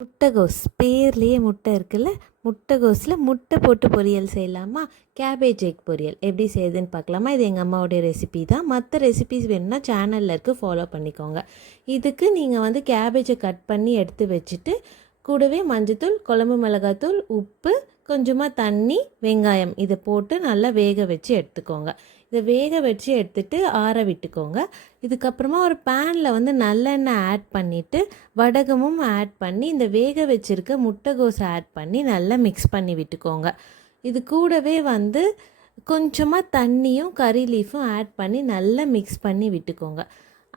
முட்டைகோஸ் பேர்லேயே முட்டை இருக்குல்ல, முட்டைகோஸில் முட்டை போட்டு பொரியல் செய்யலாமா? கேபேஜ் எக் பொரியல் எப்படி செய்யுதுன்னு பார்க்கலாமா? இது எங்கள் அம்மாவோடைய ரெசிபி தான். மற்ற ரெசிபிஸ் வேணும்னா சேனலில் இருக்குது, ஃபாலோ பண்ணிக்கோங்க. இதுக்கு நீங்கள் வந்து கேபேஜை கட் பண்ணி எடுத்து வச்சுட்டு கூடவே மஞ்சத்தூள், குழம்பு மிளகாத்தூள், உப்பு, கொஞ்சமாக தண்ணி, வெங்காயம் இதை போட்டு நல்லா வேக வச்சு எடுத்துக்கோங்க. இதை வேக வச்சு எடுத்துகிட்டு ஆற விட்டுக்கோங்க. இதுக்கப்புறமா ஒரு பேனில் வந்து நல்லெண்ணெய் ஆட் பண்ணிவிட்டு வடகமும் ஆட் பண்ணி இந்த வேக வச்சுருக்க முட்டைகோஸை ஆட் பண்ணி நல்லா மிக்ஸ் பண்ணி விட்டுக்கோங்க. இது கூடவே வந்து கொஞ்சமாக தண்ணியும் கறி லீஃபும் ஆட் பண்ணி நல்லா மிக்ஸ் பண்ணி விட்டுக்கோங்க.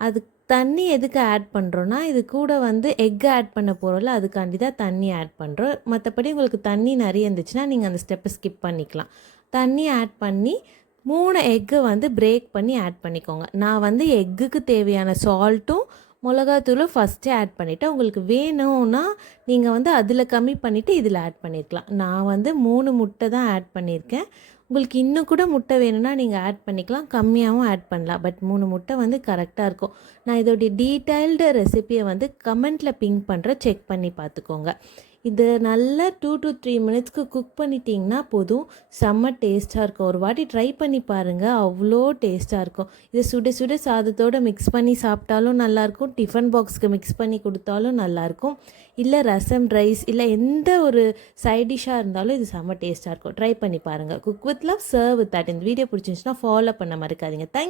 அது தண்ணி எதுக்கு ஆட் பண்ணுறோன்னா, இது கூட வந்து எக் ஆட் பண்ண போகிறோம்ல, அதுக்காண்டி தான் தண்ணி ஆட் பண்ணுறோம். மற்றபடி உங்களுக்கு தண்ணி நிறைய இருந்துச்சுன்னா நீங்கள் அந்த ஸ்டெப்பை ஸ்கிப் பண்ணிக்கலாம். தண்ணி ஆட் பண்ணி 3 எக்கு வந்து பிரேக் பண்ணி ஆட் பண்ணிக்கோங்க. நான் வந்து எக்குக்கு தேவையான சால்ட்டும் மிளகாத்தூளும் ஃபஸ்ட்டே ஆட் பண்ணிவிட்டேன். உங்களுக்கு வேணும்னா நீங்கள் வந்து அதில் கம்மி பண்ணிவிட்டு இதில் ஆட் பண்ணியிருக்கலாம். நான் வந்து 3 முட்டை தான் ஆட் பண்ணியிருக்கேன். உங்களுக்கு இன்னும் கூட முட்டை வேணும்னா நீங்கள் ஆட் பண்ணிக்கலாம், கம்மியாகவும் ஆட் பண்ணலாம். பட் 3 முட்டை வந்து கரெக்டாக இருக்கும். நான் இதோடைய டீட்டெயில்டு ரெசிப்பியை வந்து கமெண்ட்டில் பிங்க் பண்ணுறேன், செக் பண்ணி பார்த்துக்கோங்க. இது நல்லா 2 to 3 மினிட்ஸ்க்கு குக் பண்ணிட்டிங்கன்னா போதும், செம்ம டேஸ்ட்டாக இருக்கும். ஒரு வாட்டி ட்ரை பண்ணி பாருங்கள், அவ்வளோ டேஸ்ட்டாக இருக்கும். இதை சுட சுட சாதத்தோடு மிக்ஸ் பண்ணி சாப்பிட்டாலும் நல்லாயிருக்கும், டிஃபன் பாக்ஸ்க்கு மிக்ஸ் பண்ணி கொடுத்தாலும் நல்லாயிருக்கும். இல்லை ரசம், ரைஸ், இல்லை எந்த ஒரு சைட் டிஷ்ஷாக இருந்தாலும் இது செம்ம டேஸ்ட்டாக இருக்கும். ட்ரை பண்ணி பாருங்கள். Cook with love, serve with that. இந்த வீடியோ பிடிச்சிருந்துச்சுன்னா ஃபாலோ பண்ண மறக்காதீங்க. தேங்க்யூ.